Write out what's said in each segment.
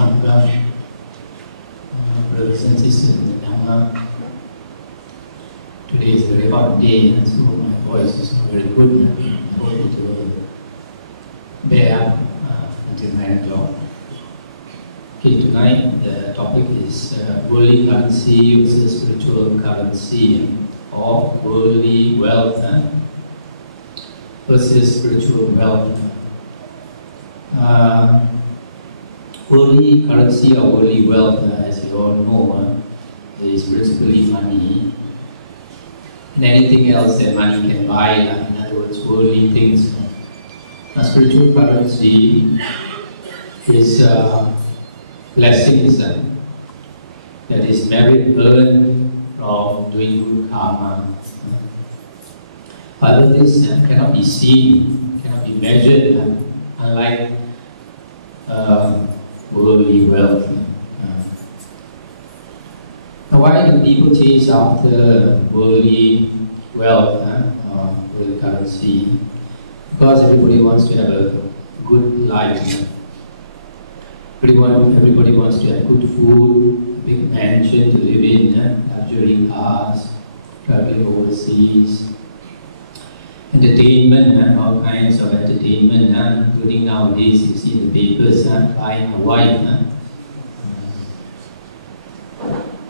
Sangha, brothers and sisters in the Dhamma. Today is a very hot day, and so my voice is not very good. I hope it will bear up until 9 o'clock. Okay, tonight the topic is worldly currency versus spiritual currency, or worldly wealth versus spiritual wealth. Worldly currency or worldly wealth, as you all know, is principally money and anything else that money can buy. In other words, worldly things. Spiritual currency is blessings that is merit earned from doing good karma. Other things cannot be seen, cannot be measured, unlike worldly wealth. Now, why do people chase after worldly wealth or worldly currency? Because everybody wants to have a good life. Everybody wants to have good food, a big mansion to live in, luxury cars, traveling overseas, entertainment, all kinds of entertainment, including nowadays you see in the papers, buying a wife.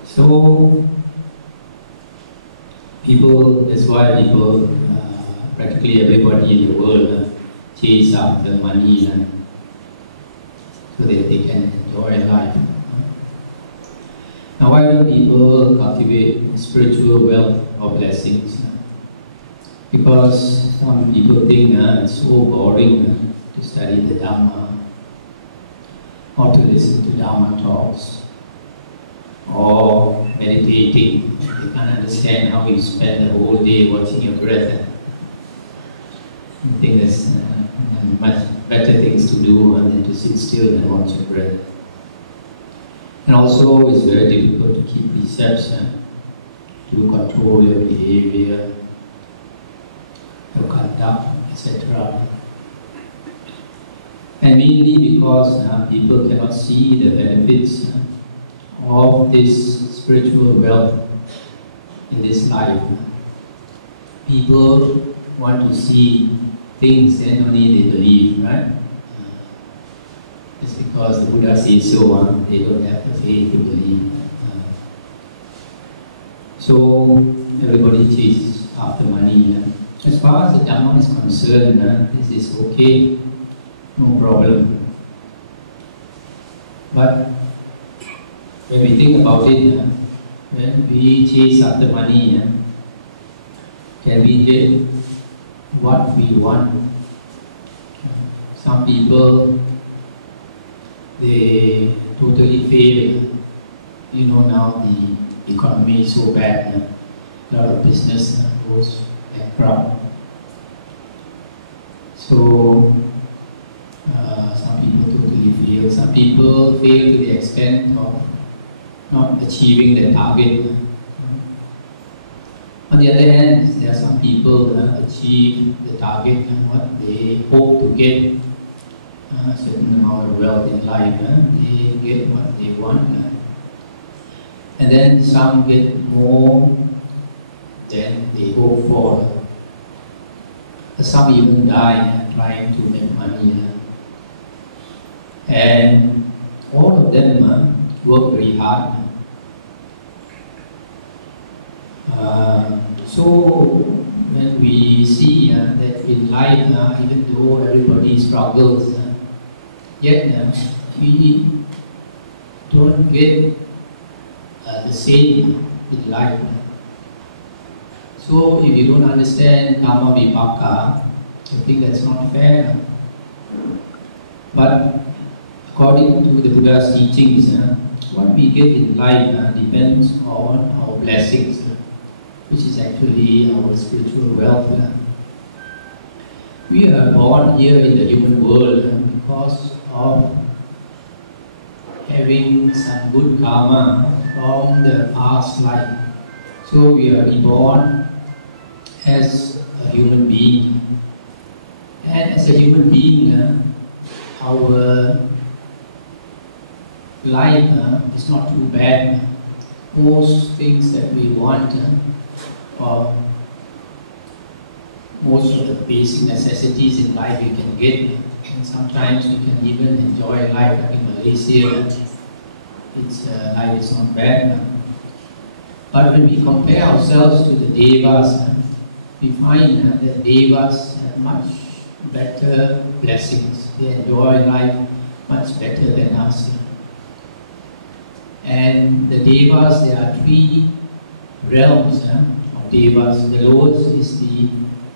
So that's why people, practically everybody in the world chase after money so that they can enjoy life. Now, why do people cultivate spiritual wealth or blessings? Because some people think it's so boring to study the Dhamma or to listen to Dhamma talks or meditating. They can't understand how you spend the whole day watching your breath. I think there's much better things to do than to sit still and watch your breath. And also, it's very difficult to keep precepts, to control your behavior, your conduct, etc. And mainly because people cannot see the benefits of this spiritual wealth in this life. People want to see things and only they believe, right? It's because the Buddha says so, they don't have the faith to believe. So everybody chases after money. As far as the Dhamma is concerned, this is okay, no problem. But when we think about it, when we chase after money, can we get what we want? Some people, they totally fail. You know, now the economy is so bad, a lot of business goes bankrupt. So some people totally fail. Some people fail to the extent of not achieving their target. On the other hand, there are some people achieve the target and what they hope to get, a certain amount of wealth in life. They get what they want. And then some get more than they hope for. Some even die trying to make money. And all of them work very hard. So when we see that in life, even though everybody struggles, yet we don't get the same in life. So if you don't understand Karma Vipaka, I think that's not fair. But according to the Buddha's teachings, what we get in life depends on our blessings, which is actually our spiritual wealth. We are born here in the human world because of having some good karma from the past life. So we are reborn as a human being. And as a human being, our life is not too bad. Most things that we want, or most of the basic necessities in life we can get, and sometimes we can even enjoy life. Like in Malaysia, life is not bad. But when we compare ourselves to the Devas, we find that Devas have much better blessings. They enjoy life much better than us. And the Devas, there are three realms of Devas. The lowest is the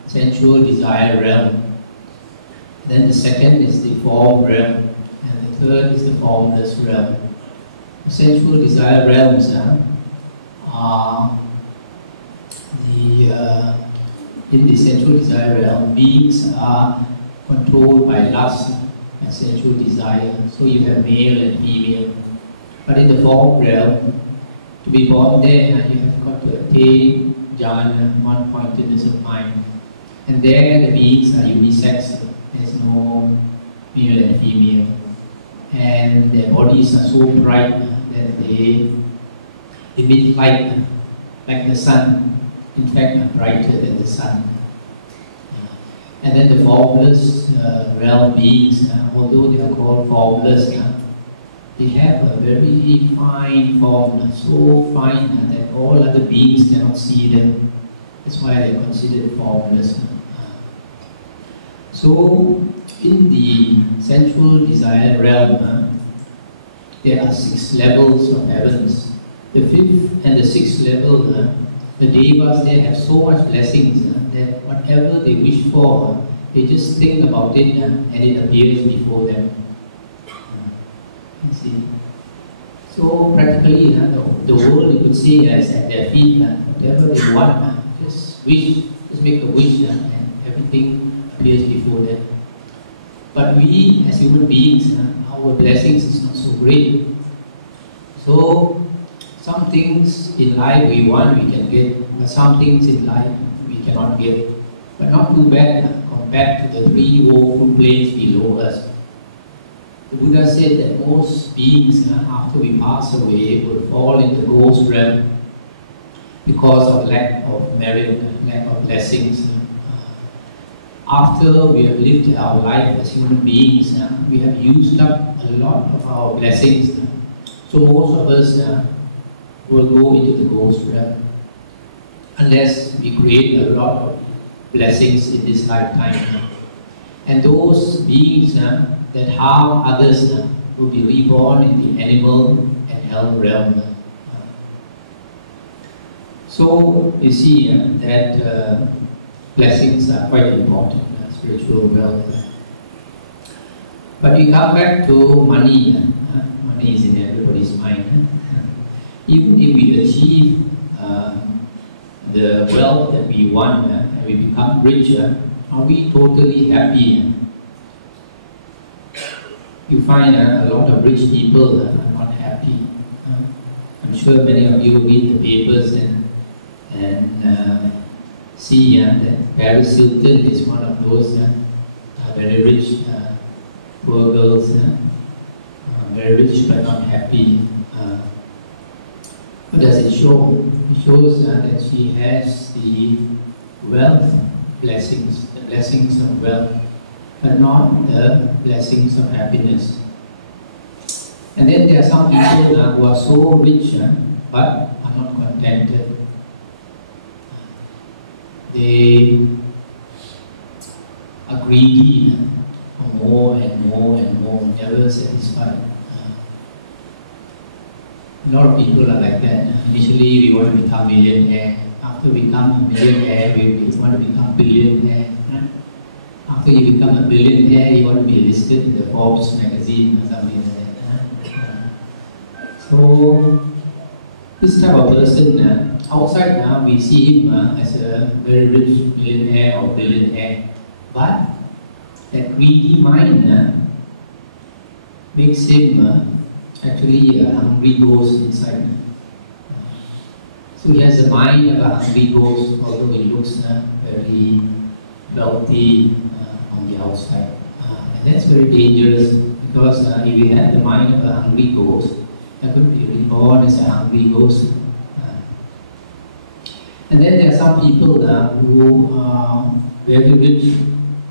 sensual desire realm. Then the second is the form realm. And the third is the formless realm. The sensual desire realms are in the sensual desire realm, beings are controlled by lust and sensual desire. So you have male and female. But in the form realm, to be born there, you have got to attain jhana, one-pointedness of mind. And there the beings are unisex. There's no male and female. And their bodies are so bright that they emit light like the sun. In fact, brighter than the sun. And then the formless realm beings, although they are called formless, they have a very fine form, so fine that all other beings cannot see them. That's why they are considered formless. So, in the sensual desire realm, there are 6 levels of heavens. The 5th and the 6th level, the Devas, they have so much blessings that whatever they wish for, they just think about it and it appears before them. You see. So practically, the world, you could say, is at their feet. Whatever they want, just wish, just make a wish, and everything appears before them. But we, as human beings, our blessings is not so great. So some things in life we want, we can get, but some things in life we cannot get. But not too bad compared to the 3 woeful planes below us. The Buddha said that most beings, after we pass away, will fall in the ghost realm because of lack of merit, lack of blessings. After we have lived our life as human beings, we have used up a lot of our blessings. So most of us will go into the ghost realm unless we create a lot of blessings in this lifetime. And those beings that harm others will be reborn in the animal and hell realm. So you see that blessings are quite important, spiritual wealth. But we come back to money. Money is in everybody's mind. Even if we achieve the wealth that we want and we become richer, are we totally happy? You find a lot of rich people are not happy. I'm sure many of you read the papers and see that Paris Hilton is one of those very rich poor girls, very rich but not happy. What does it show? It shows that she has the wealth blessings, the blessings of wealth, but not the blessings of happiness. And then there are some people who are so rich but are not contented. They are greedy for more and more and more, never satisfied. A lot of people are like that. Initially, we want to become millionaire. After we become a millionaire, we want to become billionaire. After you become a billionaire, you want to be listed in the Forbes magazine or something like that. So, this type of person, outside now, we see him as a very rich millionaire or billionaire. But that greedy mind makes him actually a hungry ghost inside. So he has the mind of a hungry ghost, although he looks very wealthy on the outside. And that's very dangerous Because if you had the mind of a hungry ghost, I could be reborn as a hungry ghost. And then there are some people who are very rich,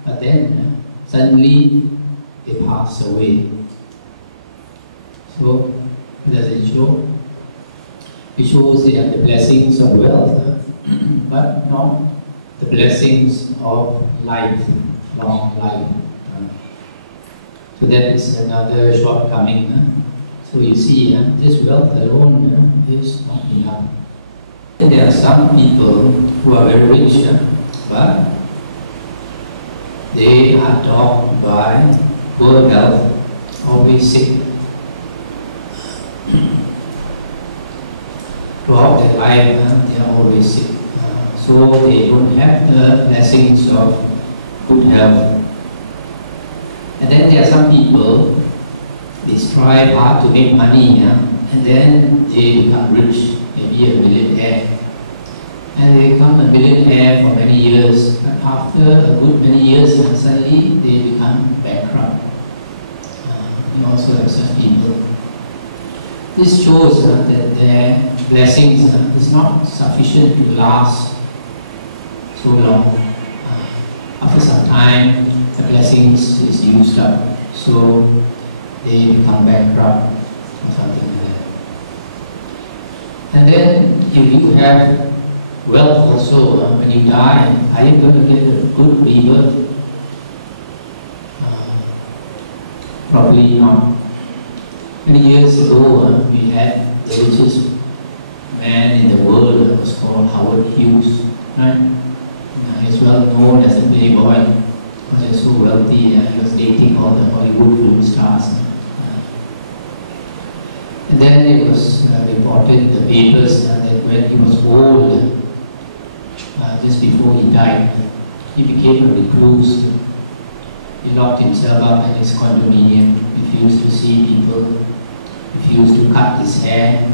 but then suddenly they pass away. So, what does it show? It shows they have the blessings of wealth, but not the blessings of life, long life. So that is another shortcoming. So you see, this wealth alone is not enough. And there are some people who are very rich, but they are dogged by poor health, always sick. Throughout their life, they are always sick. So they don't have the blessings of good health. And then there are some people, they strive hard to make money, and then they become rich, maybe a millionaire. And they become a millionaire for many years, but after a good many years, suddenly they become bankrupt. You also have such people. This shows that their blessings is not sufficient to last so long. After some time, the blessings is used up, so they become bankrupt or something like that. And then if you have wealth also, when you die, are you going to get a good rebirth? Probably not. Many years ago, we had the richest man in the world that was called Howard Hughes, right? He's well known as a playboy because he was so wealthy and he was dating all the Hollywood film stars. And then it was reported in the papers that when he was old, just before he died, he became a recluse. He locked himself up in his condominium, refused to see people, refused to cut his hair,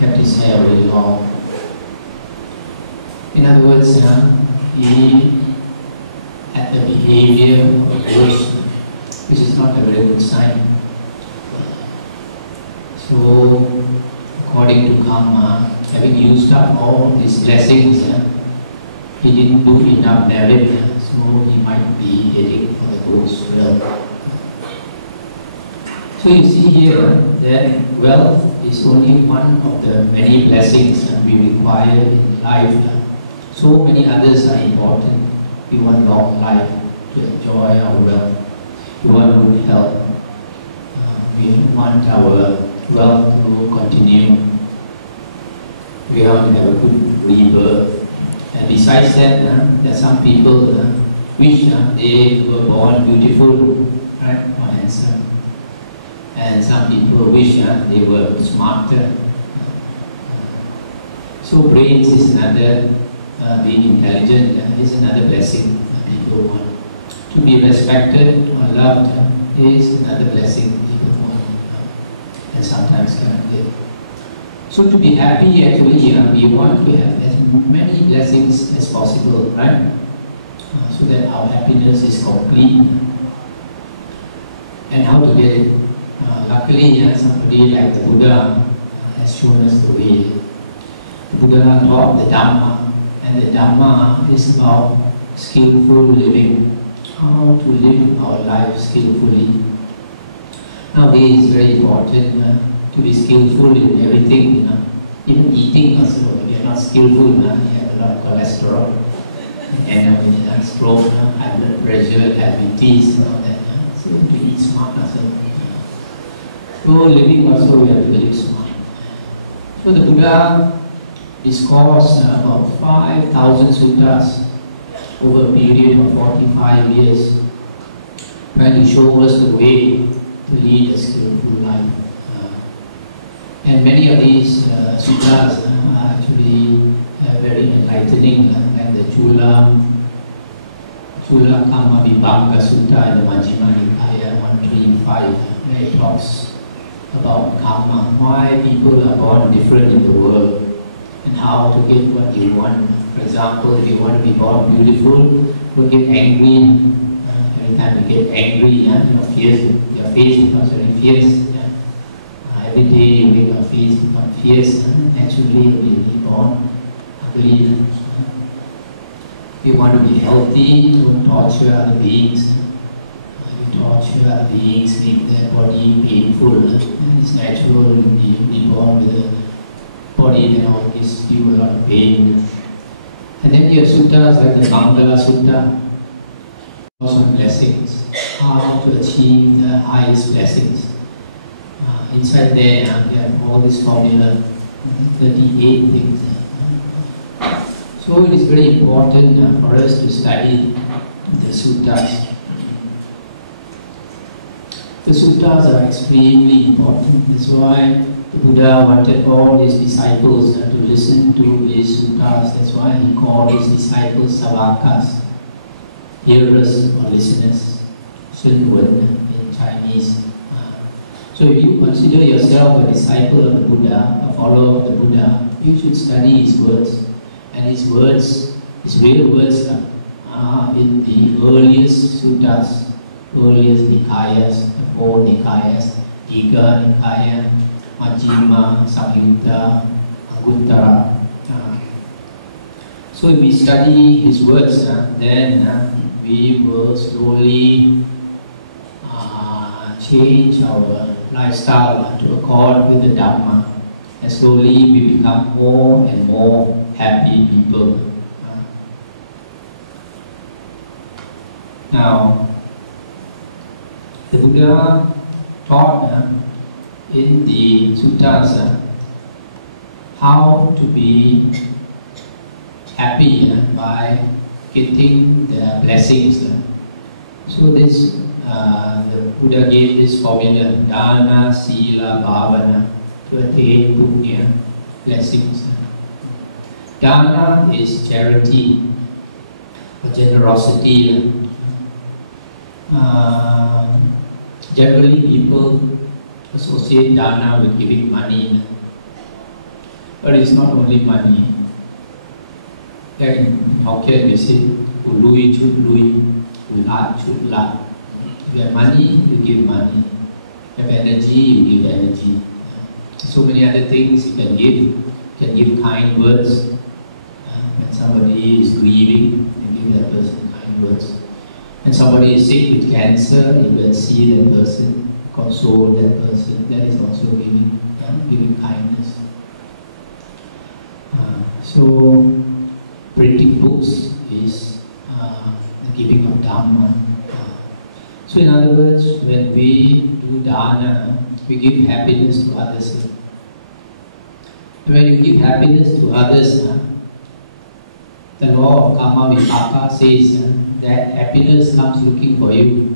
kept his hair very long. In other words, he had the behavior of a ghost, which is not a very good sign. So, according to karma, having used up all his blessings, he didn't do enough merit, so he might be heading for the ghost realm. So you see here that wealth is only one of the many blessings that we require in life. So many others are important. We want long life to enjoy our wealth. We want good health. We want our wealth to continue. We want to have a good rebirth. And besides that, there are some people wish they were born beautiful, right, or handsome. And some people wish they were smarter. So brains is another, being intelligent is another blessing people want. To be respected or loved is another blessing people want, and sometimes cannot get. So to be happy, actually, we want to have as many blessings as possible, right? So that our happiness is complete. And how to get it? Luckily, somebody like the Buddha has shown us the way. The Buddha taught the Dhamma, and the Dhamma is about skillful living, how to live our life skillfully. Nowadays, it's very important to be skillful in everything, even eating also. If you're not skillful, you have a lot of cholesterol, and when you have stroke, high blood pressure, diabetes, and all that. So to eat smart also. So living also, we have to live smart. So the Buddha discoursed about 5,000 suttas over a period of 45 years, trying to show us the way to lead a skillful life. And many of these suttas are actually very enlightening, like the Chula Kama Vibhanga Sutta in the Majjhima Nikaya 135, where it talks about karma, why people are born different in the world, and how to get what you want. For example, if you want to be born beautiful, don't get angry anytime you get angry, your face becomes very fierce. Every day you make your face become fierce. Naturally, you will be born ugly. If you want to be healthy, don't torture other beings. You torture other beings, make their body painful. It's natural. You be born with a body that always gives you a lot of pain. And then you have suttas like the Mangala Sutta, also blessings, how to achieve the highest blessings. Inside there, we have all this formula, 38 things. So it is very important for us to study the suttas. The suttas are extremely important. That's why the Buddha wanted all his disciples to listen to his suttas. That's why he called his disciples savakas, hearers or listeners, Sun Wen in Chinese. So if you consider yourself a disciple of the Buddha, a follower of the Buddha, you should study his words. And his words, his real words in the earliest suttas, earliest Nikayas, the four Nikayas, Digha Nikaya, Majjhima, Samyutta, Anguttara. So if we study his words, then we will slowly change our lifestyle to accord with the Dhamma, and slowly we become more and more happy people. Now, the Buddha taught in the suttas how to be happy by getting the blessings. So this the Buddha gave this formula, Dana, Sila, Bhavana, to attain Punya, blessings. Dana is charity or generosity. Generally people associate Dana with giving money, but it's not only money. In Hokkien we say, Lui chut lui, Lat chut lat. If you have money, you give money. If you have energy, you give energy. So many other things you can give. You can give kind words. When somebody is grieving, you give that person kind words. When somebody is sick with cancer, you can see that person, console that person. That is also giving kindness. So, printing books is the giving of Dhamma. So in other words, when we do dana, we give happiness to others. And when you give happiness to others, the law of karma vipaka says that happiness comes looking for you.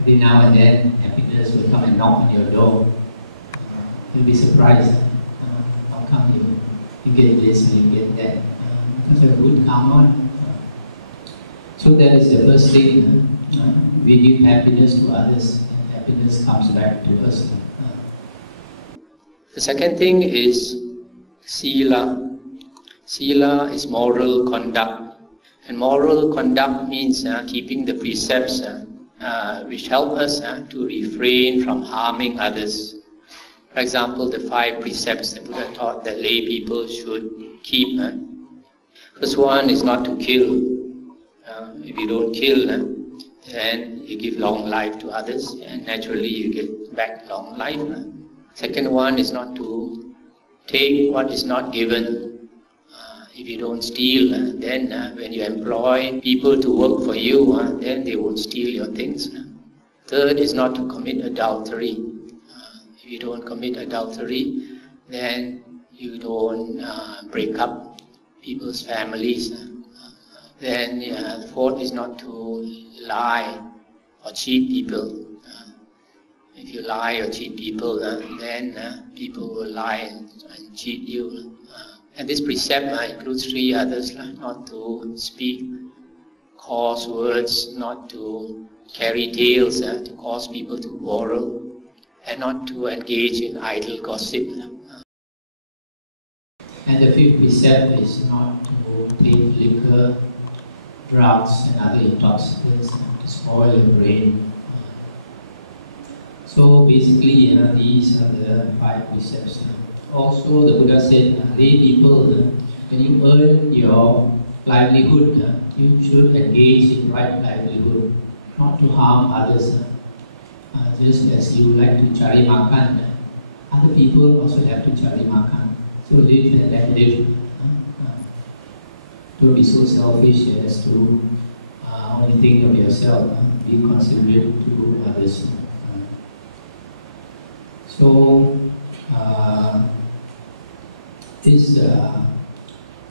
Every now and then, happiness will come and knock on your door. You'll be surprised. How come you get this and you get that? Because of good karma. So that is the first thing. We give happiness to others, and happiness comes back to us. The second thing is sila. Sila is moral conduct, and moral conduct means keeping the precepts which help us to refrain from harming others. For example, the 5 precepts the Buddha taught that lay people should keep. First one is not to kill. If you don't kill, then you give long life to others, and naturally you get back long life. Second one is not to take what is not given. If you don't steal, then when you employ people to work for you, then they won't steal your things. Third is not to commit adultery. If you don't commit adultery, then you don't break up people's families. Then the fourth is not to lie or cheat people. If you lie or cheat people, then people will lie and cheat you. And this precept includes 3 others, not to speak coarse words, not to carry tales to cause people to quarrel, and not to engage in idle gossip. And the 5th precept is not to take liquor, drugs and other intoxicants to spoil your brain. So basically, these are the 5 precepts. Also, the Buddha said, lay people, when you earn your livelihood, you should engage in right livelihood, not to harm others. Just as you like to cari makan, other people also have to cari makan. So live and let live. Don't be so selfish as to only think of yourself. Be considerate to others. So these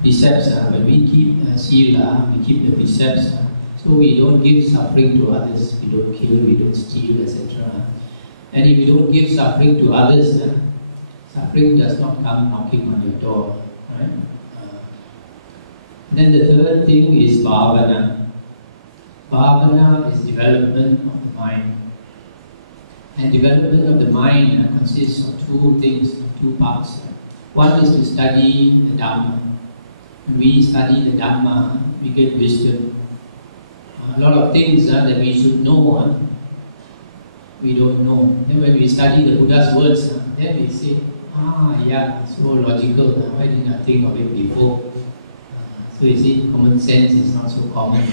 precepts, when we keep sila, we keep the precepts. So we don't give suffering to others. We don't kill, we don't steal, etc. And if you don't give suffering to others, suffering does not come knocking on your door. Right? Then the third thing is bhavana. Bhavana is development of the mind. And development of the mind consists of 2 things, 2 parts. One is to study the Dhamma. When we study the Dhamma, we get wisdom. A lot of things that we should know, we don't know. Then when we study the Buddha's words, then we say, yeah, so logical, why didn't I think of it before? So you see, common sense is not so common.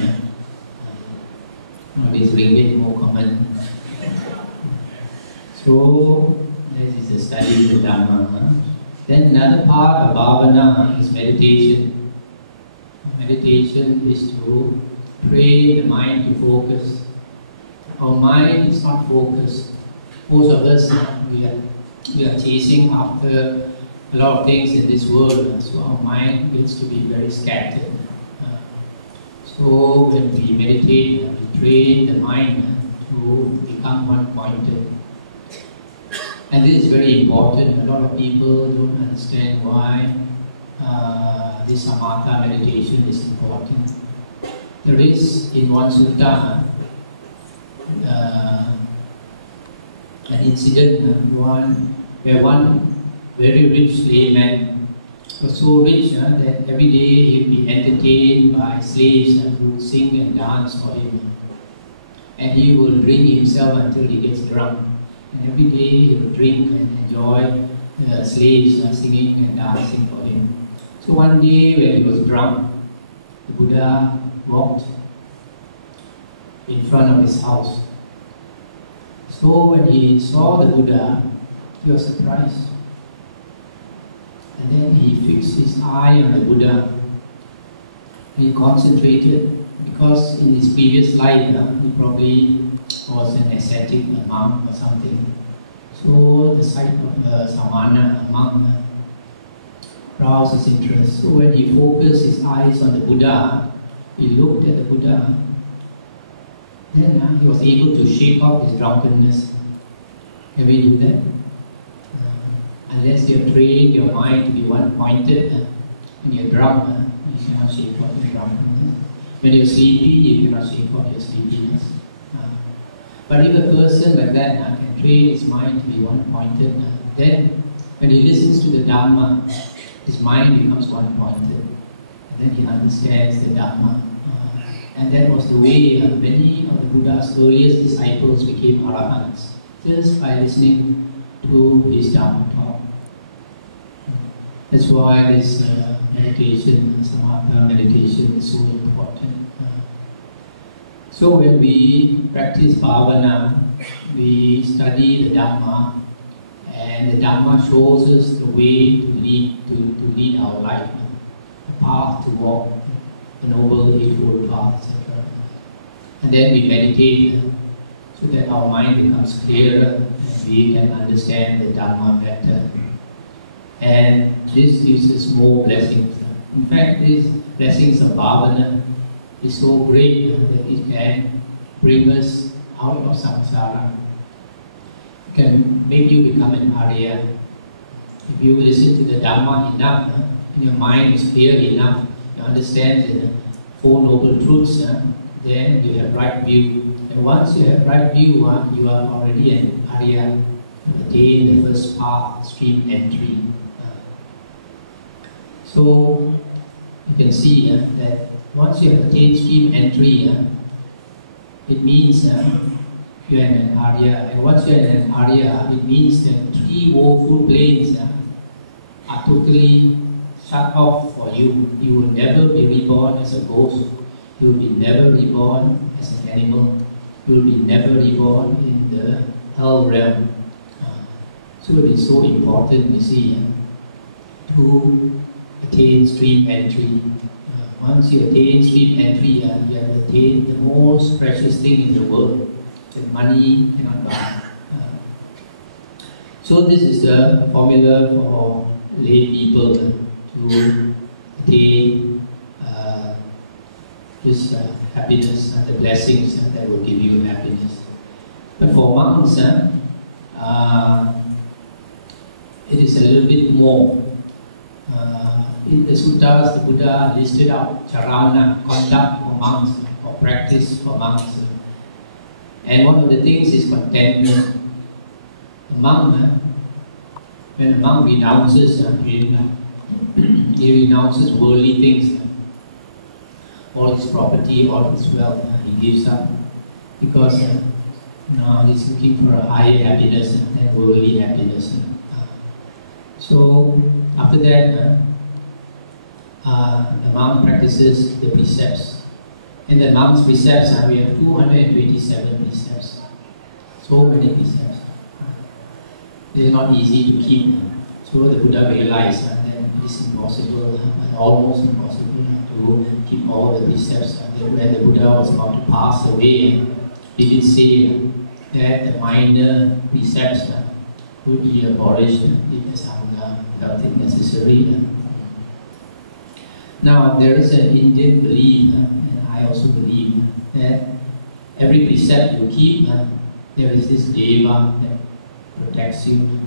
Nowadays, ringgit more common. So, this is the study of the Dhamma. Then another part of bhavana is meditation. Meditation is to train the mind to focus. Our mind is not focused. Most of us, we are chasing after a lot of things in this world, so our mind gets to be very scattered. So when we meditate, we train the mind to become one-pointed. And this is very important. A lot of people don't understand why this samatha meditation is important. There is in one sutta an incident where one very rich layman was so rich that every day he would be entertained by slaves who would sing and dance for him. And he will drink himself until he gets drunk. And every day he will drink and enjoy the slaves singing and dancing for him. So one day when he was drunk, the Buddha walked in front of his house. So when he saw the Buddha, he was surprised. And then he fixed his eye on the Buddha. And he concentrated, because in his previous life, he probably was an ascetic, a monk or something. So the sight of a samana, a monk, roused his interest. So when he focused his eyes on the Buddha, he looked at the Buddha. Then he was able to shake off his drunkenness. Can we do that? Unless you have trained your mind to be one-pointed, when you're drunk, you cannot shake off your drunkenness. When you're sleepy, you cannot shake off your sleepiness. But if a person like that can train his mind to be one-pointed, then when he listens to the Dhamma, his mind becomes one-pointed. And then he understands the Dhamma. And that was the way many of the Buddha's earliest disciples became arahants, just by listening to his Dhamma talk. That's why this meditation, samatha meditation, is so important. So when we practice bhavana, we study the Dhamma, and the Dhamma shows us the way to lead our life, the path to walk, the Noble Eightfold Path, etc. And then we meditate so that our mind becomes clearer and we can understand the Dhamma better. And this gives us more blessings. In fact, these blessings of bhavana is so great that it can bring us out of samsara. It can make you become an Arya. If you listen to the Dhamma enough, and your mind is clear enough, you understand the Four Noble Truths, then you have right view. And once you have right view, you are already an Arya. You attain the first path, stream entry. So, you can see that once you have attained stream entry, it means you're an Arya. And once you're an Arya, it means that three woeful planes are totally shut off for you. You will never be reborn as a ghost. You will be never reborn as an animal. You will be never reborn in the hell realm. So it is so important, you see, to attain stream entry. Once you attain stream entry, you have attained the most precious thing in the world that money cannot buy. So this is the formula for lay people to attain this happiness and the blessings that will give you happiness. But for monks, it is a little bit more. In the suttas, the Buddha listed out charana, conduct for monks, or practice for monks. And one of the things is contentment. A monk, when a monk renounces, he renounces worldly things, all his property, all his wealth, he gives up because now he's looking for a higher happiness than worldly happiness. So after that, the monk practices the precepts. In the monk's precepts, we have 227 precepts. So many precepts. It is not easy to keep. So the Buddha realized that it is impossible, almost impossible to keep all the precepts. When the Buddha was about to pass away, he did say that the minor precepts could be abolished in the Sangha without it necessary. Now, there is an Indian belief, and I also believe, that every precept you keep, there is this Deva that protects you.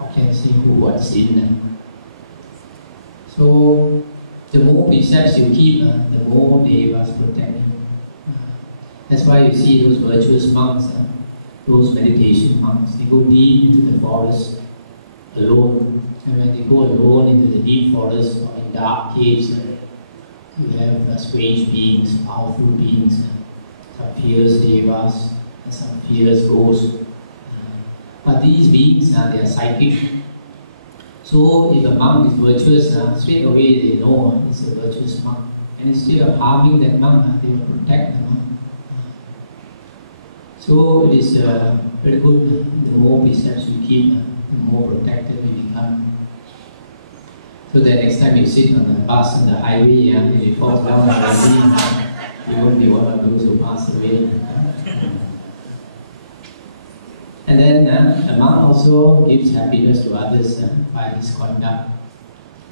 Okay, say who what sin. So, the more precepts you keep, the more Devas protect you. That's why you see those virtuous monks, those meditation monks, they go deep into the forest alone. And when they go alone into the deep forest or in dark caves, you have strange beings, powerful beings, some fierce devas, and some fierce ghosts. But these beings, they are psychic. So if a monk is virtuous, straight away they know it's a virtuous monk. And instead of harming that monk, they will protect the monk. So it is very good. The more precepts you keep, the more protected you become. So that next time you sit on the bus on the highway and it falls down the highway, you won't be one of those who pass away. And then a monk also gives happiness to others by his conduct.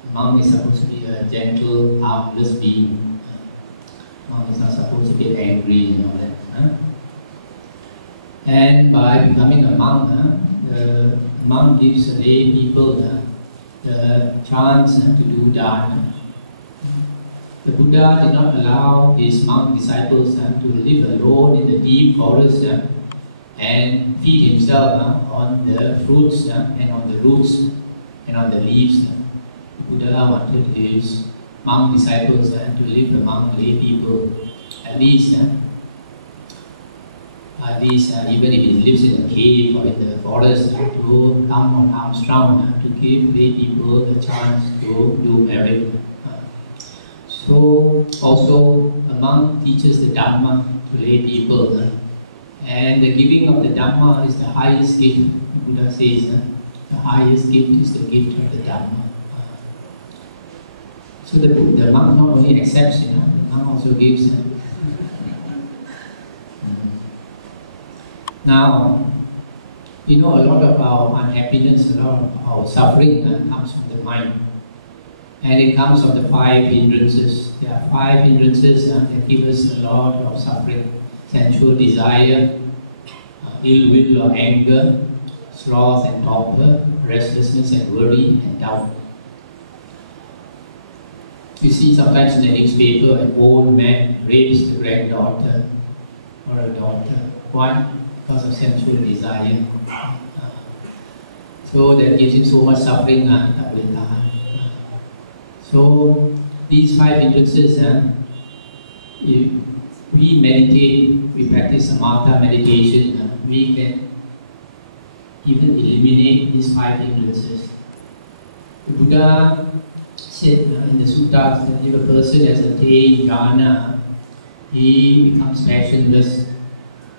A monk is supposed to be a gentle, harmless being. A monk is not supposed to get angry and all that. And by becoming a monk, the monk gives lay people the chance to do dharma. The Buddha did not allow his monk disciples to live alone in the deep forest and feed himself on the fruits and on the roots and on the leaves. The Buddha wanted his monk disciples to live among lay people, at least even if he lives in a cave or in the forest, to come on Armstrong to give lay people the chance to do merit. So also a monk teaches the Dhamma to lay people, and the giving of the Dhamma is the highest gift. The Buddha says the highest gift is the gift of the Dhamma. So the monk not only accepts, the monk also gives. Now, a lot of our unhappiness, a lot of our suffering comes from the mind. And it comes from the 5 hindrances. There are 5 hindrances that give us a lot of suffering. Sensual desire, ill will or anger, sloth and torpor, restlessness and worry and doubt. You see sometimes in the newspaper, an old man rapes the granddaughter or a daughter. Why? Because of sensual desire. So that gives him so much suffering. So these 5 hindrances, if we meditate, we practice samatha meditation, we can even eliminate these 5 hindrances. The Buddha said in the suttas that if a person has attained jhana, he becomes passionless.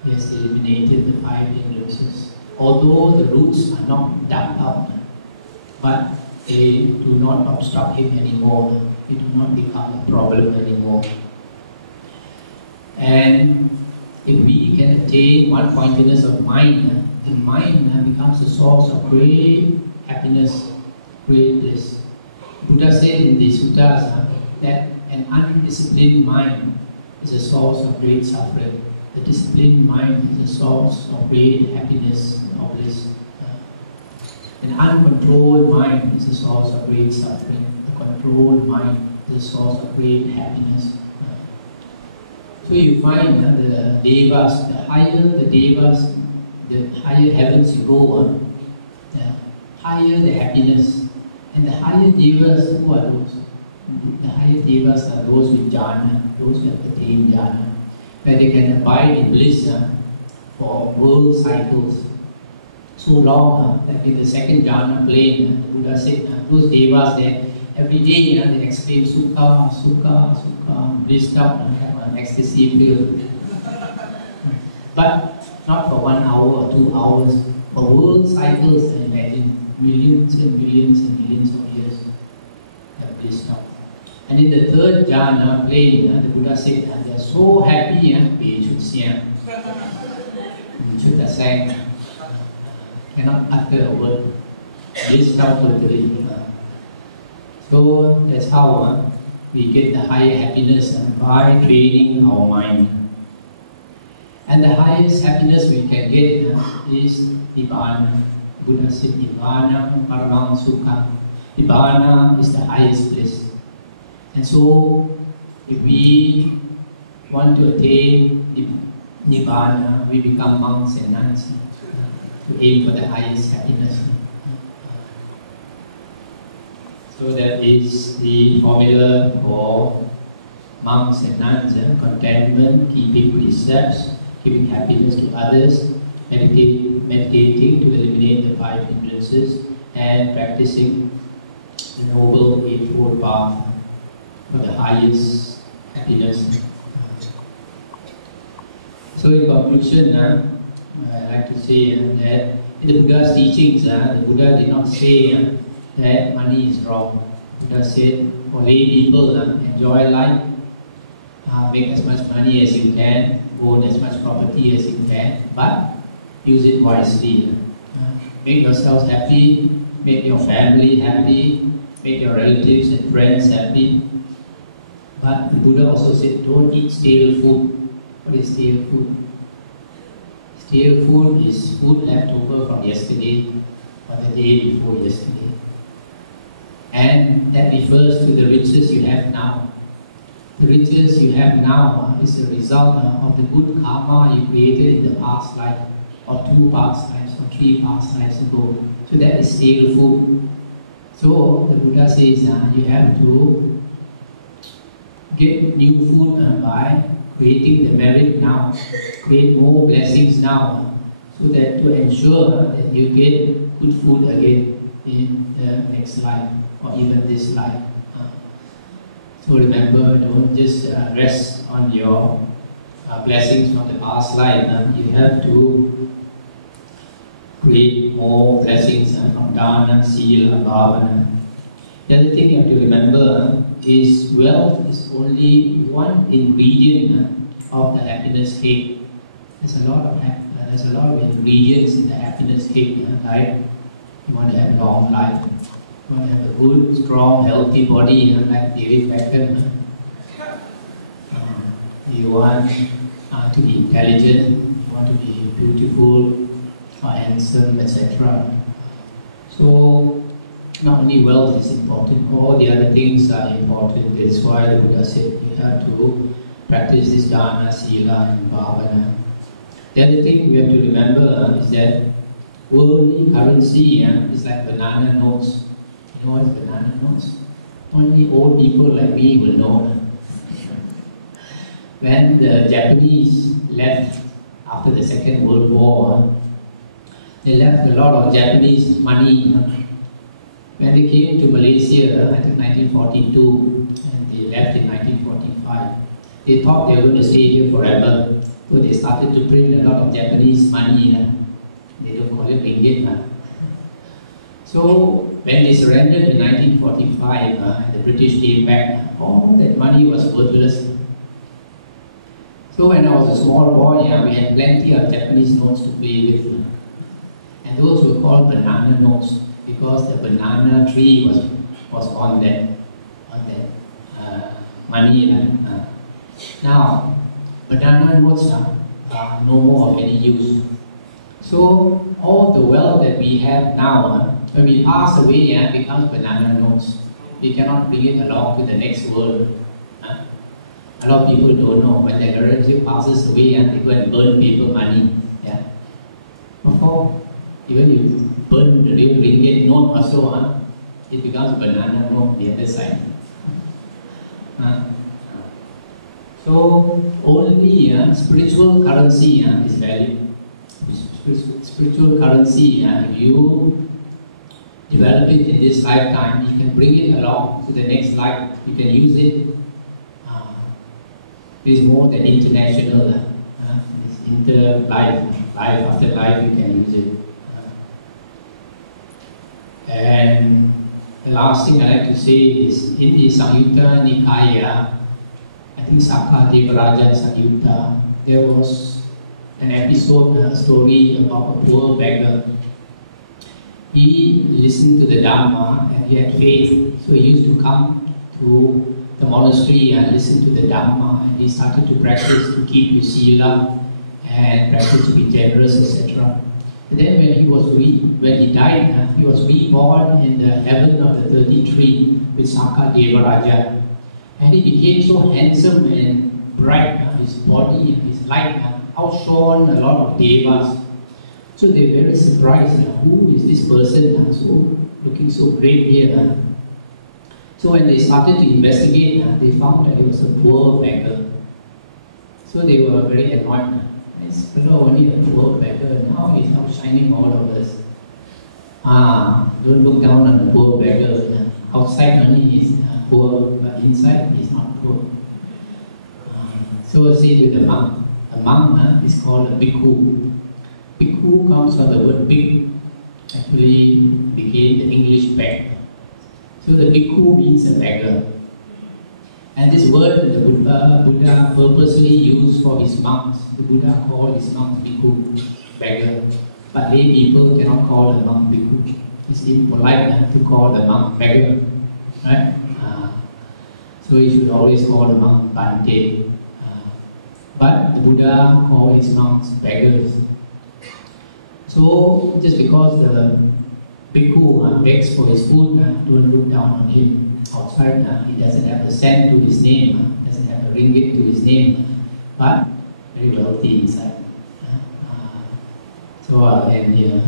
He has eliminated the 5 hindrances. Although the roots are not dug up, but they do not obstruct him anymore. They do not become a problem anymore. And if we can attain one-pointedness of mind, the mind becomes a source of great happiness, great bliss. Buddha said in the suttas that an undisciplined mind is a source of great suffering. The disciplined mind is a source of great happiness or bliss. An uncontrolled mind is a source of great suffering. The controlled mind is a source of great happiness. So you find the devas, the higher the devas, the higher heavens you go, the higher the happiness. And the higher devas, who are those? The higher devas are those with jhana, those who have attained jhana, where they can abide in bliss for world cycles. So long that in the second jhana plane, the Buddha said, those devas there, every day they exclaim sukha, sukha, sukha, blissed out, ecstasy filled. But not for 1 hour or 2 hours, for world cycles, imagine, millions and millions and millions of years have blissed out. And in the third jhana plane, the Buddha said, they are so happy, they should sing. Should sing. Cannot utter a word. Blissed out totally. So that's how we get the higher happiness by training our mind. And the highest happiness we can get is Nibbana. Buddha said Nibbana Paramang Sukha. Nibbana is the highest bliss. And so if we want to attain Nibbana, we become monks and nuns to aim for the highest happiness. So that is the formula for monks and nuns: contentment, keeping precepts, giving happiness to others, meditating to eliminate the 5 hindrances, and practicing the Noble Eightfold Path for the highest happiness. So in conclusion, I'd like to say that in the Buddha's teachings, the Buddha did not say that money is wrong. Buddha said for lay people, enjoy life, make as much money as you can, own as much property as you can, but use it wisely. Make yourselves happy, make your family happy, make your relatives and friends happy. But the Buddha also said, don't eat stale food. What is stale food? Stale food is food left over from yesterday or the day before yesterday. And that refers to the riches you have now. The riches you have now is a result of the good karma you created in the past life, or 2 past lives, or 3 past lives ago. So that is stale food. So the Buddha says you have to get new food by creating the merit now, create more blessings now, so that to ensure that you get good food again in the next life or even this life. So remember, don't just rest on your blessings from the past life. You have to create more blessings from dana, sila, bhavana. The other thing you have to remember is wealth is only one ingredient of the happiness cake. There's a lot of ingredients in the happiness cake, right? You want to have a long life. You want to have a good, strong, healthy body, like David Beckham. You want to be intelligent, you want to be beautiful, handsome, etc. So, not only wealth is important, all the other things are important. That's why the Buddha said you have to practice this dana, sila, and bhavana. The other thing we have to remember is that worldly currency is like banana notes. You know what is banana notes? Only old people like me will know. When the Japanese left after the Second World War, they left a lot of Japanese money. When they came to Malaysia, I think 1942, and they left in 1945, they thought they were going to stay here forever. So they started to print a lot of Japanese money. They don't call it ringgit. So when they surrendered in 1945, and the British came back, all that money was worthless. So when I was a small boy, we had plenty of Japanese notes to play with. And those were called banana notes because the banana tree was on that money. Now, banana notes are no more of any use. So all the wealth that we have now, when we pass away, it becomes banana notes. We cannot bring it along to the next world. A lot of people don't know when their relative passes away, they go and burn paper money. Before, even you burn the real ringgit note also, it becomes banana note the other side. So only spiritual currency is valid. Spiritual currency, if you develop it in this lifetime, you can bring it along to the next life. You can use it. It is more than international. It's inter-life, life after life, you can use it. And the last thing I like to say is in the Samyutta Nikaya, I think Sakka Devaraja Samyutta, there was an episode, a story about a poor beggar. He listened to the Dhamma and he had faith, so he used to come to the monastery and listen to the Dhamma, and he started to practice to keep his sila and practice to be generous, etc. And then when he died, he was reborn in the heaven of the 33 with Sakka Devaraja. And he became so handsome and bright, his body and his light outshone a lot of devas. So they were very surprised, who is this person so looking so great here? So when they started to investigate, they found that he was a poor beggar. So they were very annoyed. This fellow only a poor beggar, now he's outshining all of us. Don't look down on the poor beggar. Outside only he's poor, but inside he's not poor. So say with a monk. A monk is called a bhikkhu. Bhikkhu comes from the word bhik, actually became the English beg. So the bhikkhu means a beggar. And this word the Buddha purposely used for his monks. The Buddha called his monks bhikkhu, beggar. But lay people cannot call a monk bhikkhu. It's impolite to call the monk beggar. Right? So you should always call the monk Bhante. But the Buddha called his monks beggars. So just because the bhikkhu begs for his food, don't look down on him. Outside, he doesn't have a cent to his name, doesn't have a ringgit to his name, but very wealthy inside. So I'll end here.